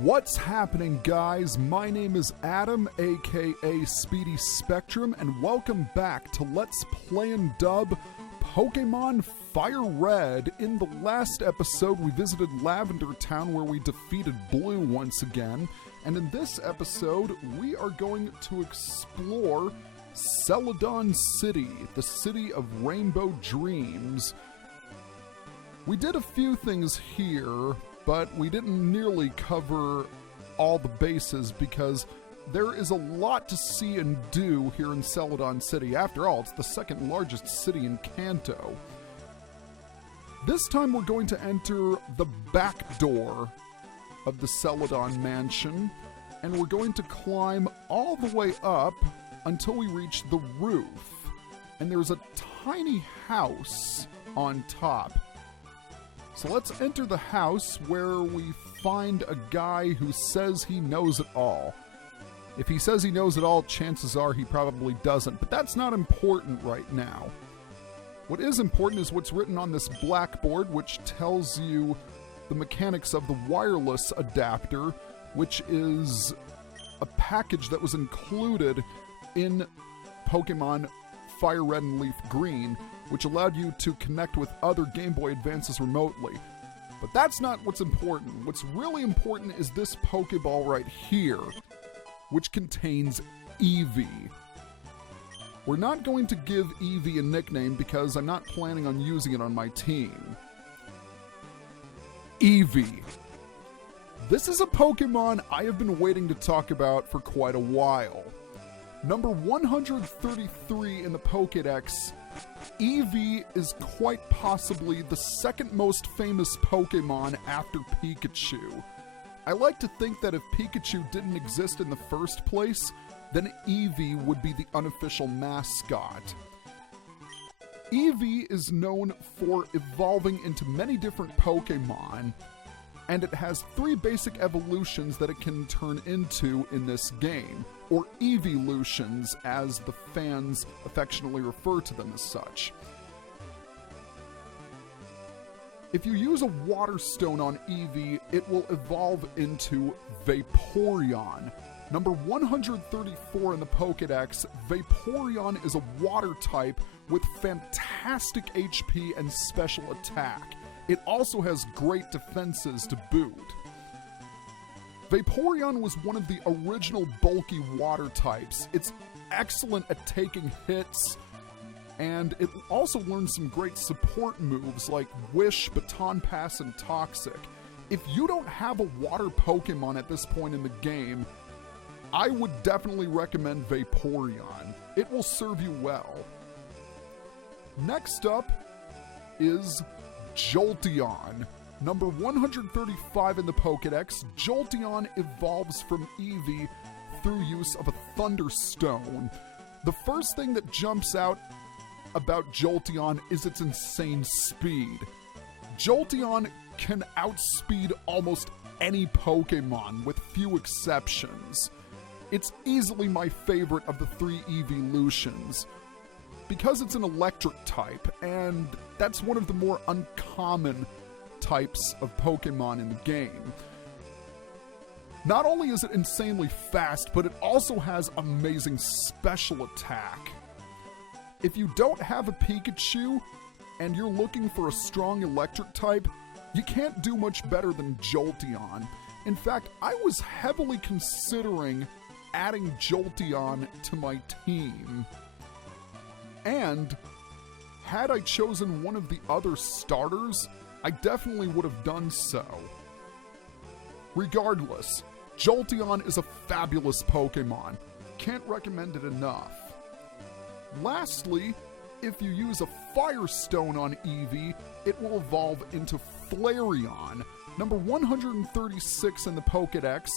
What's happening, guys? My name is Adam, aka Speedy Spectrum, and welcome back to Let's Play and Dub Pokemon Fire Red. In the last episode, we visited Lavender Town where we defeated Blue once again, and in this episode, we are going to explore Celadon City, the city of Rainbow Dreams. We did a few things here, but we didn't nearly cover all the bases because there is a lot to see and do here in Celadon City. After all, it's the second largest city in Kanto. This time we're going to enter the back door of the Celadon Mansion, and we're going to climb all the way up until we reach the roof. And there's a tiny house on top. So let's enter the house where we find a guy who says he knows it all. If he says he knows it all, chances are he probably doesn't, but that's not important right now. What is important is what's written on this blackboard, which tells you the mechanics of the wireless adapter, which is a package that was included in Pokemon Fire Red and Leaf Green, which allowed you to connect with other Game Boy Advances remotely. But that's not what's important. What's really important is this Pokeball right here, which contains Evie. We're not going to give Evie a nickname because I'm not planning on using it on my team. Evie. This is a Pokemon I have been waiting to talk about for quite a while. Number 133 in the Pokédex, Evie is quite possibly the second most famous Pokemon after Pikachu. I like to think that if Pikachu didn't exist in the first place, then Evie would be the unofficial mascot. Evie is known for evolving into many different Pokemon, and it has 3 basic evolutions that it can turn into in this game, or Evolutions, as the fans affectionately refer to them as such. If you use a Water Stone on Evie, it will evolve into Vaporeon. Number 134 in the Pokédex, Vaporeon is a water type with fantastic HP and special attack. It also has great defenses to boot. Vaporeon was one of the original bulky water types. It's excellent at taking hits, and it also learns some great support moves like Wish, Baton Pass, and Toxic. If you don't have a water Pokemon at this point in the game, I would definitely recommend Vaporeon. It will serve you well. Next up is Jolteon. Number 135 in the Pokédex, Jolteon evolves from Evie through use of a Thunderstone. The first thing that jumps out about Jolteon is its insane speed. Jolteon can outspeed almost any Pokemon, with few exceptions. It's easily my favorite of the 3 Evolutions, because it's an electric type, and that's one of the more uncommon types of Pokemon in the game. Not only is it insanely fast, but it also has amazing special attack. If you don't have a Pikachu and you're looking for a strong electric type, you can't do much better than Jolteon. In fact, I was heavily considering adding Jolteon to my team. And had I chosen one of the other starters, I definitely would have done so. Regardless, Jolteon is a fabulous Pokemon. Can't recommend it enough. Lastly, if you use a Fire Stone on Evie, it will evolve into Flareon. Number 136 in the Pokédex,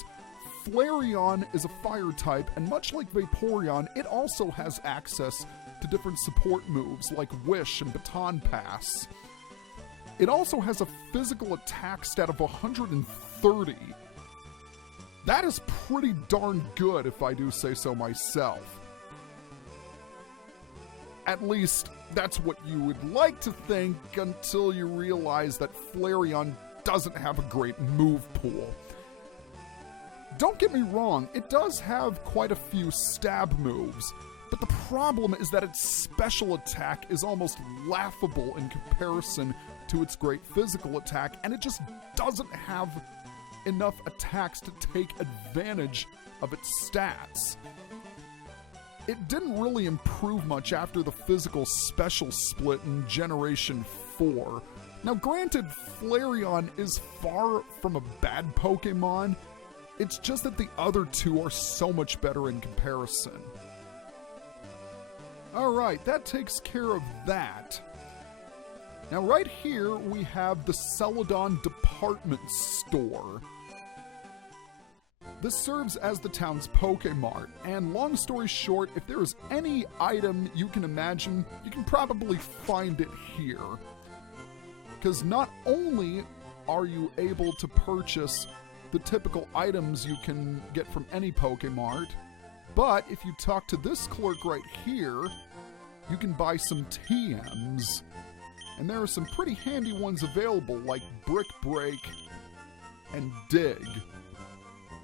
Flareon is a fire type, and much like Vaporeon, it also has access to different support moves like Wish and Baton Pass. It also has a physical attack stat of 130. That is pretty darn good, if I do say so myself. At least, that's what you would like to think until you realize that Flareon doesn't have a great move pool. Don't get me wrong, it does have quite a few stab moves, but the problem is that its special attack is almost laughable in comparison to its great physical attack, and it just doesn't have enough attacks to take advantage of its stats. It didn't really improve much after the physical special split in Generation 4. Now granted, Flareon is far from a bad Pokemon, it's just that the other two are so much better in comparison. Alright, that takes care of that. Now right here we have the Celadon Department Store. This serves as the town's Pokemart, and long story short, if there is any item you can imagine, you can probably find it here. Because not only are you able to purchase the typical items you can get from any Pokemart, but if you talk to this clerk right here, you can buy some TMs. And there are some pretty handy ones available, like Brick Break and Dig.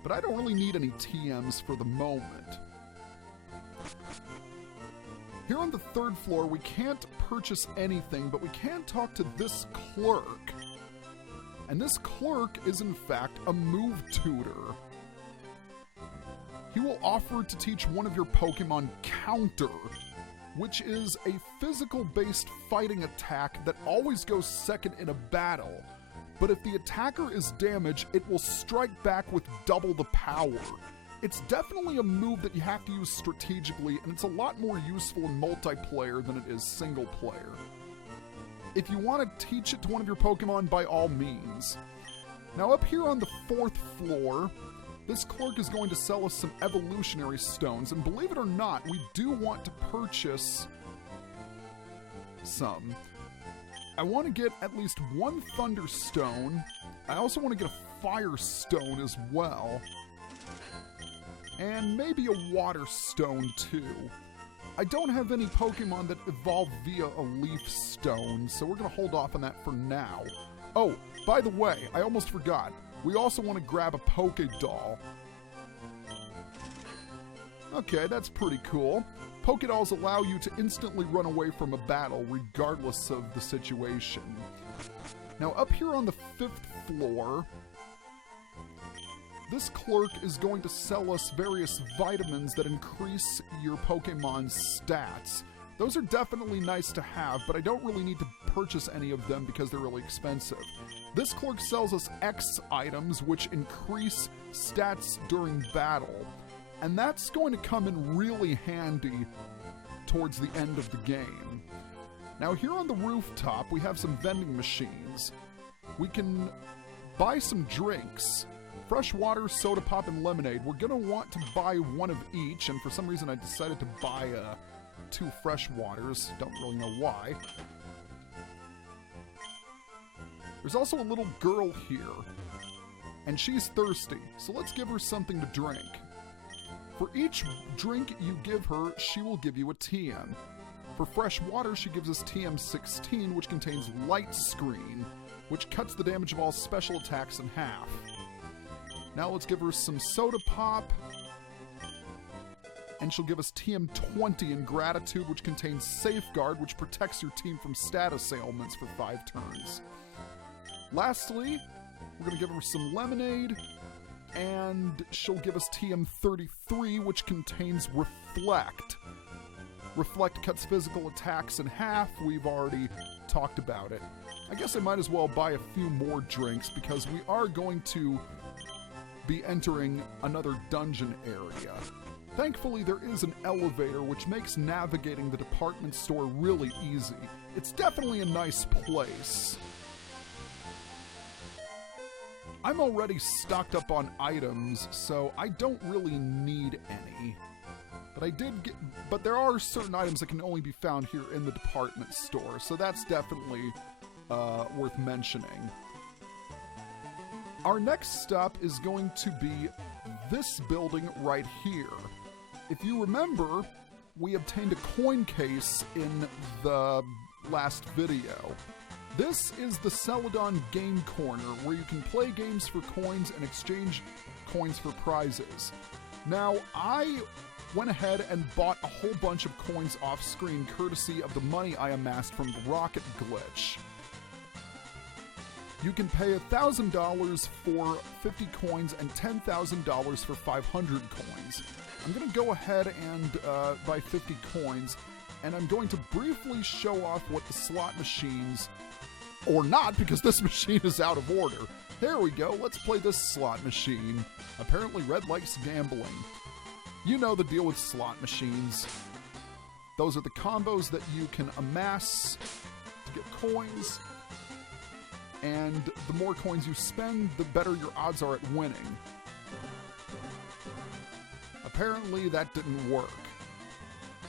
But I don't really need any TMs for the moment. Here on the third floor, we can't purchase anything, but we can talk to this clerk. And this clerk is in fact a move tutor. He will offer to teach one of your Pokemon Counter, which is a physical-based fighting attack that always goes second in a battle. But if the attacker is damaged, it will strike back with double the power. It's definitely a move that you have to use strategically, and it's a lot more useful in multiplayer than it is single player. If you want to teach it to one of your Pokemon, by all means. Now up here on the fourth floor, this clerk is going to sell us some evolutionary stones, and believe it or not, we do want to purchase some. I want to get at least one Thunder Stone. I also want to get a Fire Stone as well. And maybe a Water Stone too. I don't have any Pokemon that evolve via a Leaf Stone, so we're going to hold off on that for now. Oh, by the way, I almost forgot. We also want to grab a Pokédoll. Okay, that's pretty cool. Pokédolls allow you to instantly run away from a battle, regardless of the situation. Now, up here on the fifth floor, this clerk is going to sell us various vitamins that increase your Pokemon's stats. Those are definitely nice to have, but I don't really need to purchase any of them because they're really expensive. This clerk sells us X items, which increase stats during battle. And that's going to come in really handy towards the end of the game. Now here on the rooftop, we have some vending machines. We can buy some drinks. Fresh water, soda pop, and lemonade. We're going to want to buy one of each, and for some reason I decided to buy 2 fresh waters. Don't really know why. There's also a little girl here, and she's thirsty, so let's give her something to drink. For each drink you give her, she will give you a TM. For fresh water, she gives us TM16, which contains Light Screen, which cuts the damage of all special attacks in half. Now let's give her some soda pop, and she'll give us TM20 in Gratitude, which contains Safeguard, which protects your team from status ailments for 5 turns. Lastly, we're going to give her some lemonade, and she'll give us TM33, which contains Reflect. Reflect cuts physical attacks in half. We've already talked about it. I guess I might as well buy a few more drinks because we are going to be entering another dungeon area. Thankfully, there is an elevator, which makes navigating the department store really easy. It's definitely a nice place. I'm already stocked up on items, so I don't really need any. But there are certain items that can only be found here in the department store, so that's definitely worth mentioning. Our next stop is going to be this building right here. If you remember, we obtained a coin case in the last video. This is the Celadon Game Corner, where you can play games for coins and exchange coins for prizes. Now, I went ahead and bought a whole bunch of coins off screen courtesy of the money I amassed from the rocket glitch. You can pay $1,000 for 50 coins and $10,000 for 500 coins. I'm going to go ahead and buy 50 coins, and I'm going to briefly show off what the slot machines, or not, because this machine is out of order. There we go, let's play this slot machine. Apparently Red likes gambling. You know the deal with slot machines. Those are the combos that you can amass to get coins, and the more coins you spend, the better your odds are at winning. Apparently that didn't work.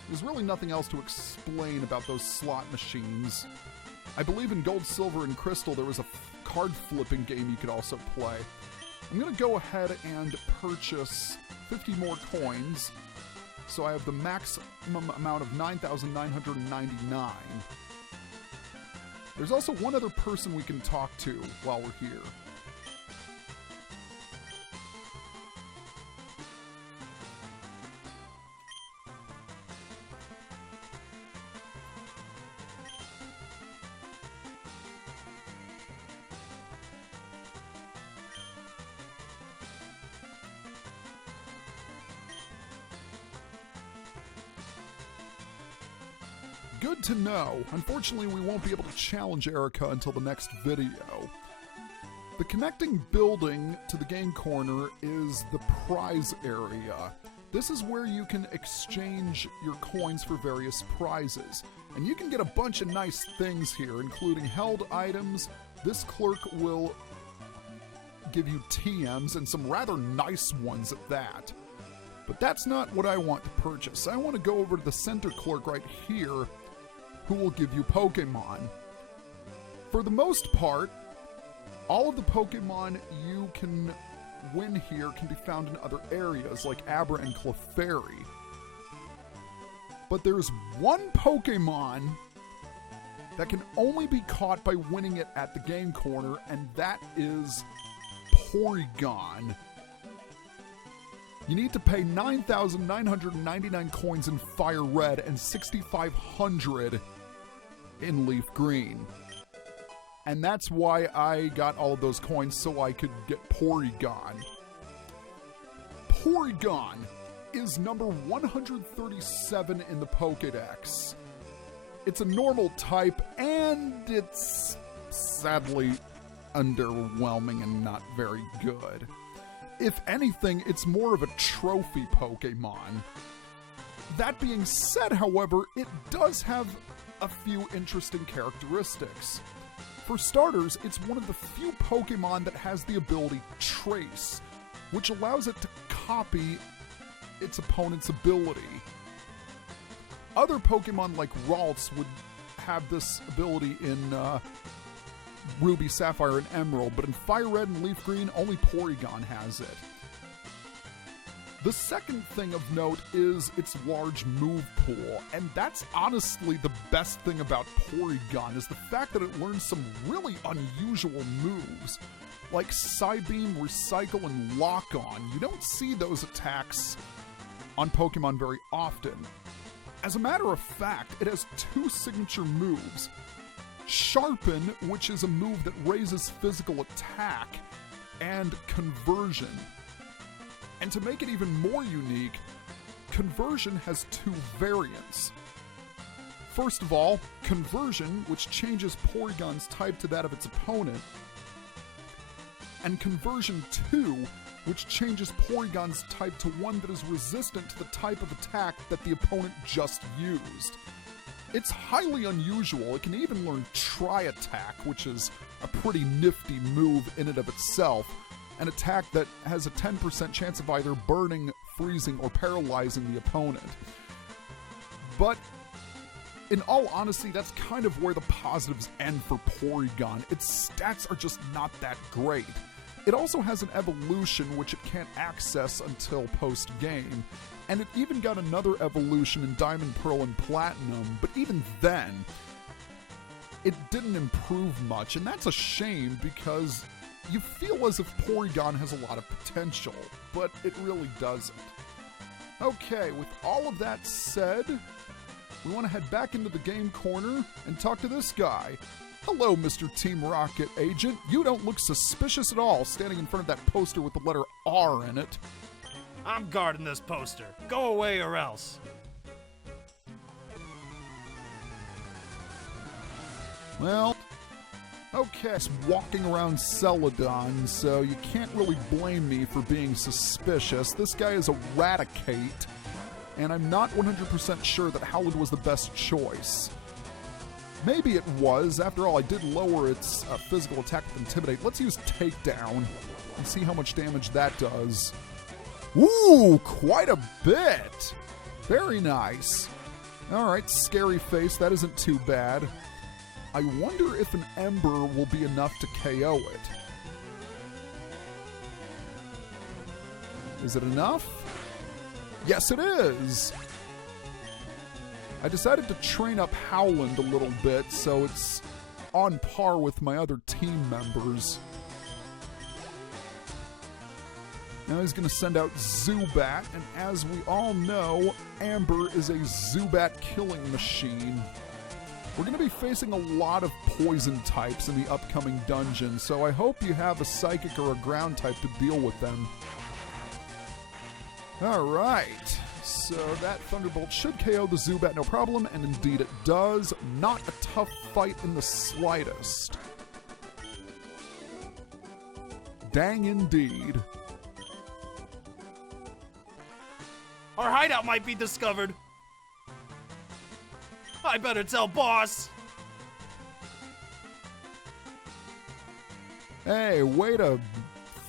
There's really nothing else to explain about those slot machines. I believe in Gold, Silver, and Crystal there was a card flipping game you could also play. I'm going to go ahead and purchase 50 more coins, so I have the maximum amount of 9,999. There's also one other person we can talk to while we're here. Good to know. Unfortunately, we won't be able to challenge Erica until the next video. The connecting building to the game corner is the prize area. This is where you can exchange your coins for various prizes. And you can get a bunch of nice things here, including held items. This clerk will give you TMs, and some rather nice ones at that. But that's not what I want to purchase. I want to go over to the center clerk right here, who will give you Pokemon. For the most part, all of the Pokemon you can win here can be found in other areas, like Abra and Clefairy. But there's one Pokemon that can only be caught by winning it at the game corner, and that is Porygon. You need to pay 9,999 coins in Fire Red and 6,500 in Leaf Green. And that's why I got all of those coins, so I could get Porygon. Porygon is number 137 in the Pokédex. It's a normal type, and it's sadly underwhelming and not very good. If anything, it's more of a trophy Pokemon. That being said, however, it does have a few interesting characteristics. For starters, it's one of the few Pokemon that has the ability Trace, which allows it to copy its opponent's ability. Other Pokemon like Ralts would have this ability in Ruby, Sapphire, and Emerald, but in Fire Red and Leaf Green, only Porygon has it. The second thing of note is its large move pool, and that's honestly the best thing about Porygon, is the fact that it learns some really unusual moves, like Psybeam, Recycle, and Lock-On. You don't see those attacks on Pokemon very often. As a matter of fact, it has two signature moves. Sharpen, which is a move that raises physical attack, and Conversion. And to make it even more unique, Conversion has two variants. First of all, Conversion, which changes Porygon's type to that of its opponent, and Conversion 2, which changes Porygon's type to one that is resistant to the type of attack that the opponent just used. It's highly unusual. It can even learn Tri-Attack, which is a pretty nifty move in and of itself. An attack that has a 10% chance of either burning, freezing, or paralyzing the opponent. But in all honesty, that's kind of where the positives end for Porygon. Its stats are just not that great. It also has an evolution which it can't access until post-game, and it even got another evolution in Diamond, Pearl, and Platinum, but even then, it didn't improve much, and that's a shame because you feel as if Porygon has a lot of potential, but it really doesn't. Okay, with all of that said, we want to head back into the game corner and talk to this guy. Hello, Mr. Team Rocket agent. You don't look suspicious at all, standing in front of that poster with the letter R in it. I'm guarding this poster. Go away or else. Well, okay, it's walking around Celadon, so you can't really blame me for being suspicious. This guy is a Rattata, and I'm not 100% sure that Howland was the best choice. Maybe it was. After all, I did lower its physical attack with Intimidate. Let's use Takedown and see how much damage that does. Ooh, quite a bit. Very nice. All right, Scary Face. That isn't too bad. I wonder if an Ember will be enough to KO it. Is it enough? Yes, it is. I decided to train up Howland a little bit, so it's on par with my other team members. Now he's going to send out Zubat, and as we all know, Amber is a Zubat killing machine. We're going to be facing a lot of poison types in the upcoming dungeon, so I hope you have a psychic or a ground type to deal with them. Alright, so that Thunderbolt should KO the Zubat no problem, and indeed it does. Not a tough fight in the slightest. Dang indeed. Our hideout might be discovered. I better tell boss. Hey, way to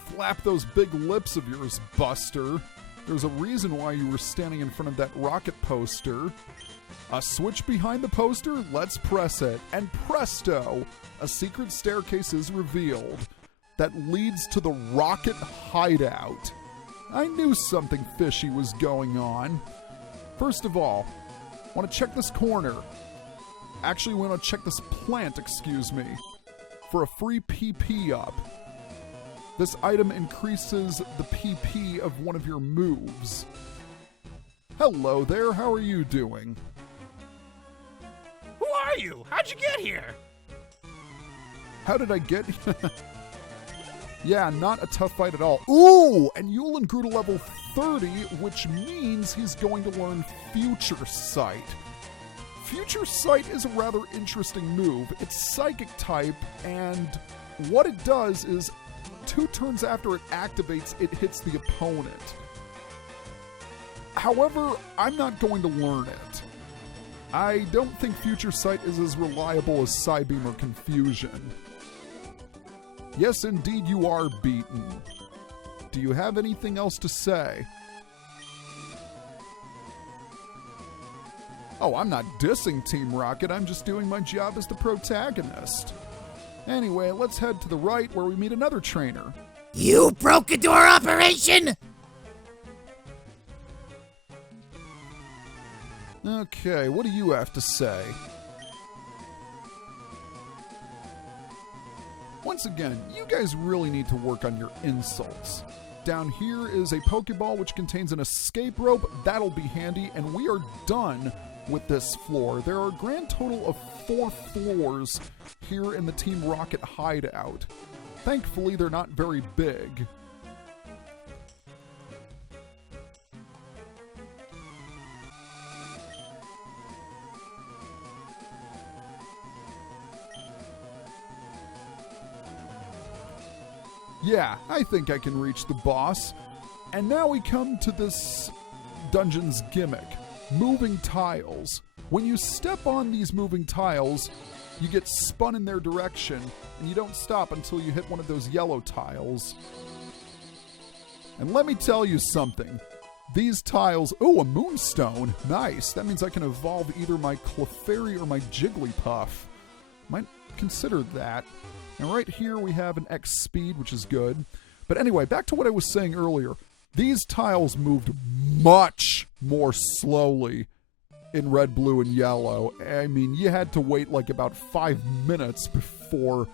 flap those big lips of yours, Buster. There's a reason why you were standing in front of that rocket poster. A switch behind the poster? Let's press it. And presto, a secret staircase is revealed that leads to the rocket hideout. I knew something fishy was going on. First of all, want to check this corner. Actually, we want to check this plant, excuse me, for a free PP up. This item increases the PP of one of your moves. Hello there, how are you doing? Who are you? How'd you get here? How did I get here? Yeah, not a tough fight at all. Ooh, and Yulin grew to level 30, which means he's going to learn Future Sight. Future Sight is a rather interesting move. It's Psychic type, and what it does is 2 turns after it activates, it hits the opponent. However, I'm not going to learn it. I don't think Future Sight is as reliable as Psybeam or Confusion. Yes, indeed, you are beaten. Do you have anything else to say? Oh, I'm not dissing Team Rocket. I'm just doing my job as the protagonist. Anyway, let's head to the right where we meet another trainer. You broke into our operation? Okay, what do you have to say? Once again, you guys really need to work on your insults. Down here is a Pokeball which contains an escape rope. That'll be handy, and we are done with this floor. There are a grand total of 4 floors here in the Team Rocket hideout. Thankfully, they're not very big. Yeah, I think I can reach the boss. And now we come to this dungeon's gimmick. Moving tiles. When you step on these moving tiles, you get spun in their direction, and you don't stop until you hit one of those yellow tiles. And let me tell you something. These tiles... Oh, a Moonstone. Nice. That means I can evolve either my Clefairy or my Jigglypuff. Might consider that. And right here we have an X speed, which is good. But anyway, back to what I was saying earlier. These tiles moved much more slowly in red, blue, and yellow. I mean, you had to wait like about 5 minutes before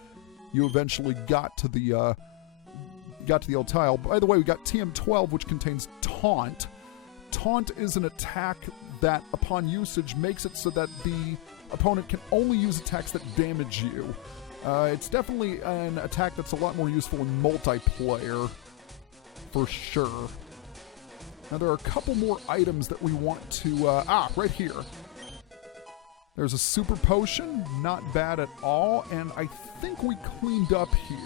you eventually got to the got to the old tile. By the way, we got TM12, which contains Taunt. Taunt is an attack that, upon usage, makes it so that the opponent can only use attacks that damage you. It's definitely an attack that's a lot more useful in multiplayer, for sure. Now, there are a couple more items that we want to... right here. There's a super potion, not bad at all, and I think we cleaned up here.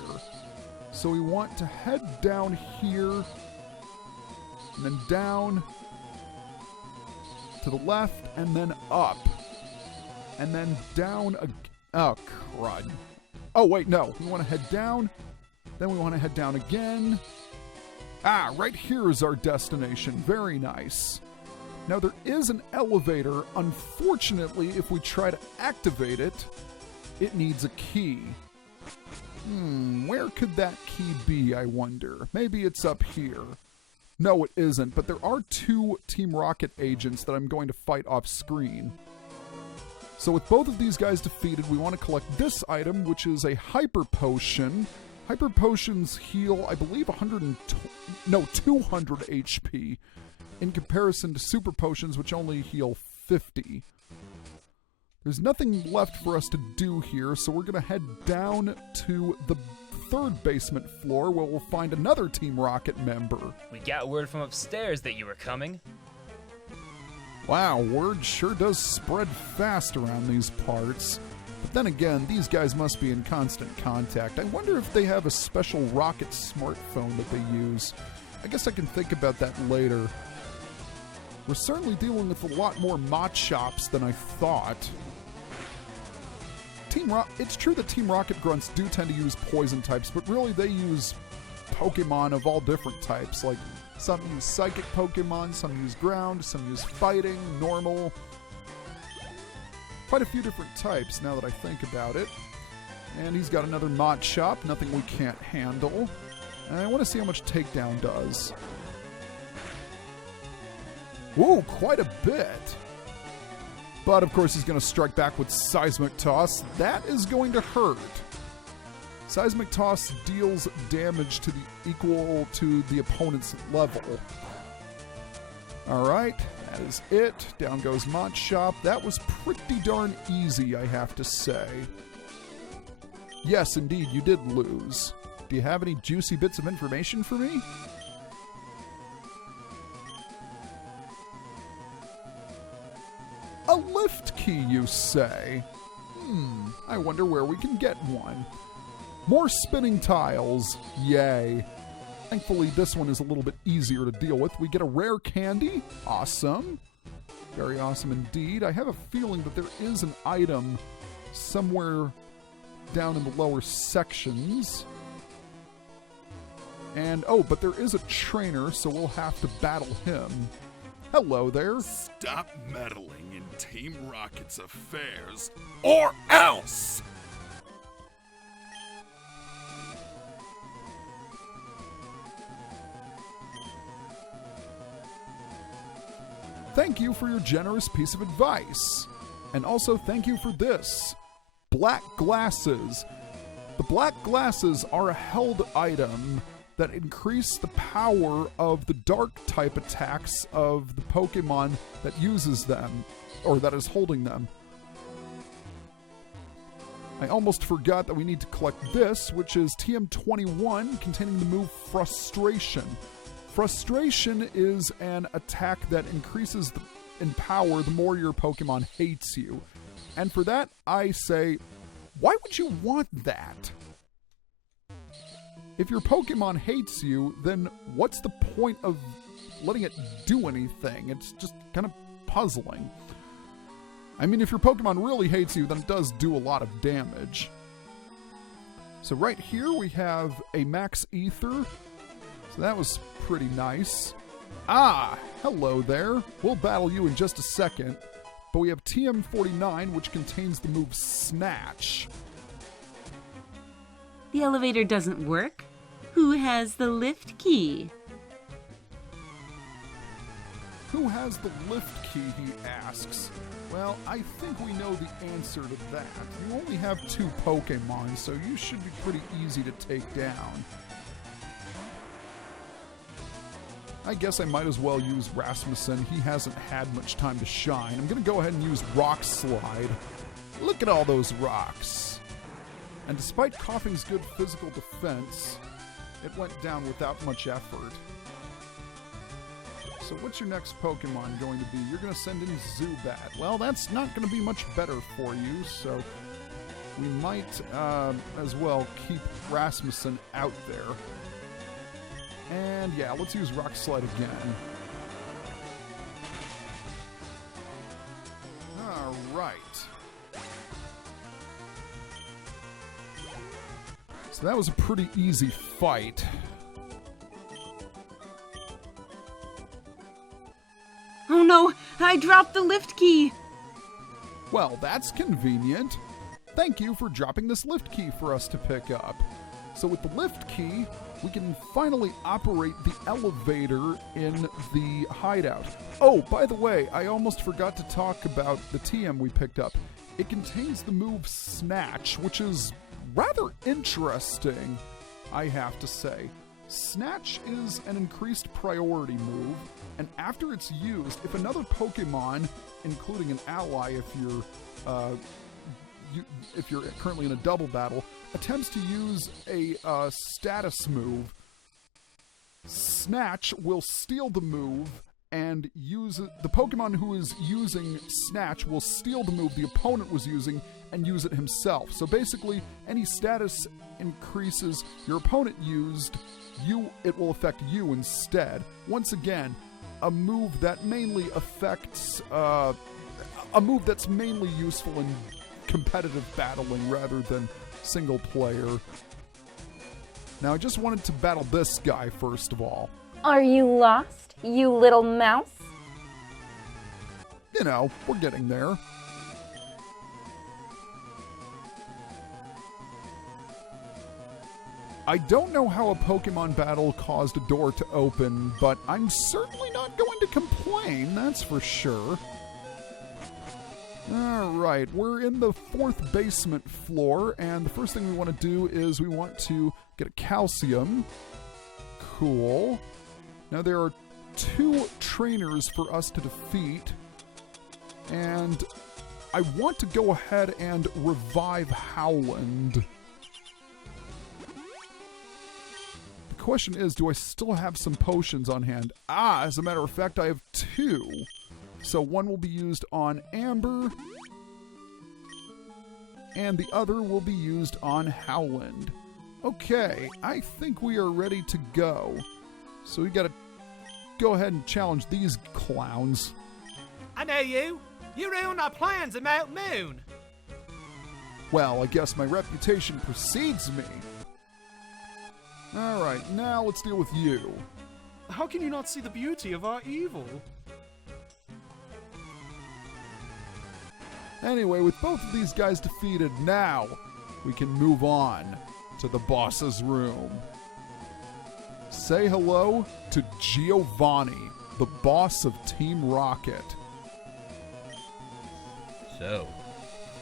So we want to head down here, and then down, to the left, and then up. And then down again. Oh, crud. Oh, wait, no. We want to head down, then we want to head down again. Right here is our destination. Very nice. Now, there is an elevator. Unfortunately, if we try to activate it, it needs a key. Where could that key be, I wonder? Maybe it's up here. No, it isn't, but there are 2 Team Rocket agents that I'm going to fight off screen. So with both of these guys defeated, we want to collect this item, which is a Hyper Potion. Hyper Potions heal, I believe, 200 HP. In comparison to Super Potions, which only heal 50. There's nothing left for us to do here, so we're going to head down to the 3rd basement floor, where we'll find another Team Rocket member. We got word from upstairs that you were coming. Wow, word sure does spread fast around these parts. But then again, these guys must be in constant contact. I wonder if they have a special rocket smartphone that they use. I guess I can think about that later. We're certainly dealing with a lot more Machops than I thought. It's true that Team Rocket Grunts do tend to use poison types, but really they use Pokemon of all different types. Like, some use Psychic Pokemon, some use Ground, some use Fighting, Normal. Quite a few different types now that I think about it. And he's got another Machop, nothing we can't handle. And I want to see how much Takedown does. Ooh, quite a bit. But, of course, he's going to strike back with Seismic Toss. That is going to hurt. Seismic Toss deals damage to the equal to the opponent's level. Alright, that is it. Down goes Machop. That was pretty darn easy, I have to say. Yes, indeed, you did lose. Do you have any juicy bits of information for me? A lift key, you say? I wonder where we can get one. More spinning tiles. Yay. Thankfully, this one is a little bit easier to deal with. We get a rare candy. Awesome. Very awesome indeed. I have a feeling that there is an item somewhere down in the lower sections. And, but there is a trainer, so we'll have to battle him. Hello there. Stop meddling in Team Rocket's affairs, or else! Thank you for your generous piece of advice. And also thank you for this. Black Glasses. The Black Glasses are a held item that increase the power of the dark type attacks of the Pokemon that uses them, or that is holding them. I almost forgot that we need to collect this, which is TM21, containing the move Frustration. Frustration is an attack that increases in power the more your Pokemon hates you. And for that, I say, why would you want that? If your Pokemon hates you, then what's the point of letting it do anything? It's just kind of puzzling. I mean, if your Pokemon really hates you, then it does do a lot of damage. So right here we have a Max Ether. So that was pretty nice. Hello there. We'll battle you in just a second. But we have TM49, which contains the move Snatch. The elevator doesn't work? Who has the lift key? Who has the lift key, he asks. Well, I think we know the answer to that. You only have 2 Pokemon, so you should be pretty easy to take down. I guess I might as well use Rasmussen. He hasn't had much time to shine. I'm going to go ahead and use Rock Slide. Look at all those rocks. And despite Coughing's good physical defense, it went down without much effort. So what's your next Pokemon going to be? You're going to send in Zubat. Well, that's not going to be much better for you, so we might as well keep Rasmussen out there. And yeah, let's use Rock Slide again. Alright. So that was a pretty easy fight. Oh no, I dropped the lift key. Well, that's convenient. Thank you for dropping this lift key for us to pick up. So with the lift key, we can finally operate the elevator in the hideout. Oh, by the way, I almost forgot to talk about the TM we picked up. It contains the move Snatch, which is rather interesting, I have to say. Snatch is an increased priority move, and after it's used, if another Pokemon, including an ally if you're currently in a double battle, attempts to use a status move, Snatch will steal the move and use it. The Pokemon who is using Snatch will steal the move the opponent was using and use it himself. So basically, any status increases your opponent used, it will affect you instead. Once again, a move that mainly affects a move that's mainly useful in competitive battling rather than single player. Now, I just wanted to battle this guy first of all. Are you lost, you little mouse? You know, we're getting there. I don't know how a Pokemon battle caused a door to open, but I'm certainly not going to complain, that's for sure. Alright, we're in the 4th basement floor, and the first thing we want to do is we want to get a calcium. Cool. Now there are 2 trainers for us to defeat, and I want to go ahead and revive Howland. The question is, do I still have some potions on hand? As a matter of fact, I have 2. So one will be used on Amber, and the other will be used on Howland. Okay, I think we are ready to go. So we gotta go ahead and challenge these clowns. I know you. You ruined our plans at Mount Moon. Well, I guess my reputation precedes me. Alright, now let's deal with you. How can you not see the beauty of our evil? Anyway, with both of these guys defeated, now we can move on to the boss's room. Say hello to Giovanni, the boss of Team Rocket. So,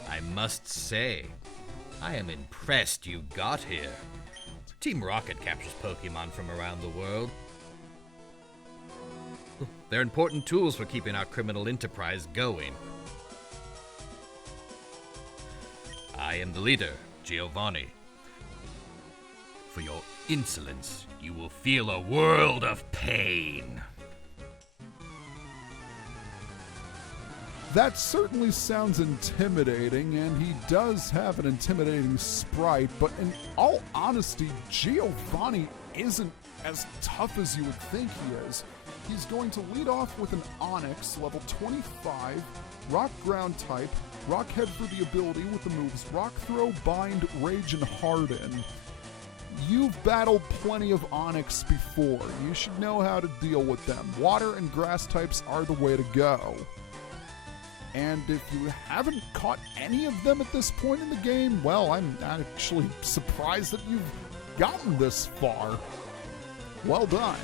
I must say, I am impressed you got here. Team Rocket captures Pokemon from around the world. They're important tools for keeping our criminal enterprise going. I am the leader, Giovanni. For your insolence, you will feel a world of pain. That certainly sounds intimidating, and he does have an intimidating sprite, but in all honesty, Giovanni isn't as tough as you would think he is. He's going to lead off with an Onix, level 25, Rock Ground type, Rock Head for the ability with the moves Rock Throw, Bind, Rage, and Harden. You've battled plenty of Onix before. You should know how to deal with them. Water and grass types are the way to go. And if you haven't caught any of them at this point in the game, well, I'm actually surprised that you've gotten this far. Well done.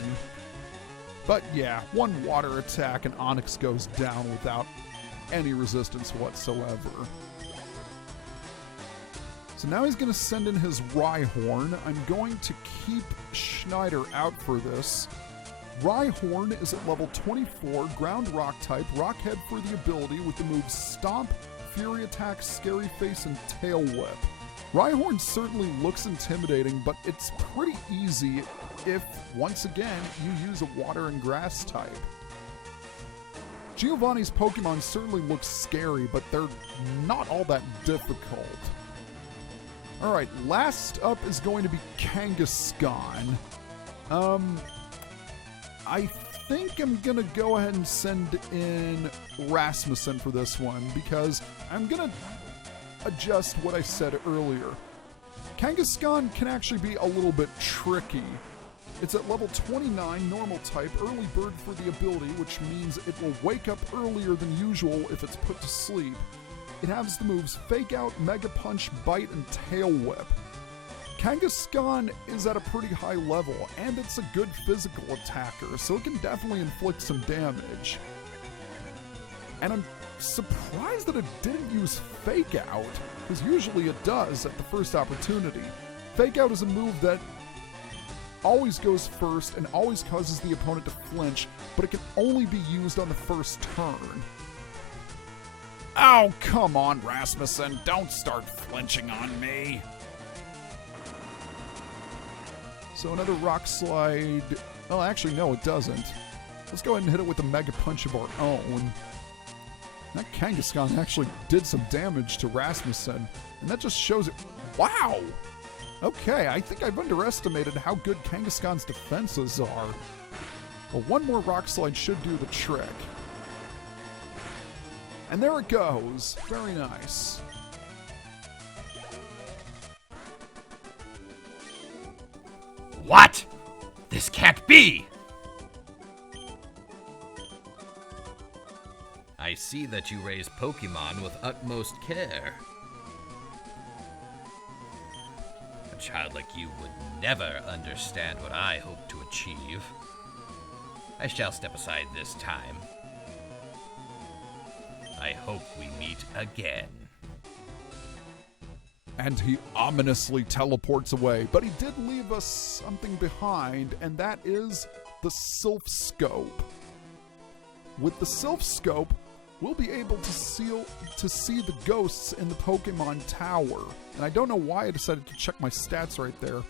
But yeah, one water attack and Onix goes down without any resistance whatsoever. So now he's going to send in his Rhyhorn. I'm going to keep Schneider out for this. Rhyhorn is at level 24, ground rock type, rock head for the ability with the moves Stomp, Fury Attack, Scary Face, and Tail Whip. Rhyhorn certainly looks intimidating, but it's pretty easy if, once again, you use a water and grass type. Giovanni's Pokemon certainly look scary, but they're not all that difficult. Alright, last up is going to be Kangaskhan. I think I'm going to go ahead and send in Rasmussen for this one, because I'm going to adjust what I said earlier. Kangaskhan can actually be a little bit tricky. It's at level 29, normal type, early bird for the ability, which means it will wake up earlier than usual if it's put to sleep. It has the moves Fake Out, Mega Punch, Bite, and Tail Whip. Kangaskhan is at a pretty high level, and it's a good physical attacker, so it can definitely inflict some damage. And I'm surprised that it didn't use Fake Out, because usually it does at the first opportunity. Fake Out is a move that always goes first and always causes the opponent to flinch, but it can only be used on the first turn. Oh, come on, Rasmussen. Don't start flinching on me. So another Rock Slide. Well, actually, no, it doesn't. Let's go ahead and hit it with a Mega Punch of our own. That Kangaskhan actually did some damage to Rasmussen, and that just shows it. Wow! Okay, I think I've underestimated how good Kangaskhan's defenses are. Well, one more Rock Slide should do the trick. And there it goes. Very nice. What? This can't be! I see that you raise Pokemon with utmost care. A child like you would never understand what I hope to achieve. I shall step aside this time. I hope we meet again. And he ominously teleports away, but he did leave us something behind, and that is the Silph Scope. With the Silph Scope, we'll be able to see the ghosts in the Pokemon Tower. And I don't know why I decided to check my stats right there.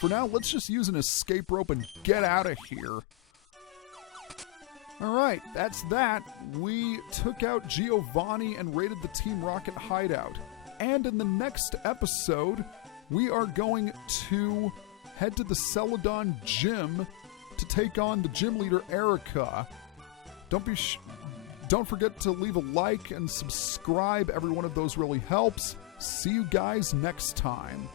For now, let's just use an escape rope and get out of here. Alright, that's that. We took out Giovanni and raided the Team Rocket hideout. And in the next episode, we are going to head to the Celadon Gym to take on the gym leader, Erica. Don't forget to leave a like and subscribe. Every one of those really helps. See you guys next time.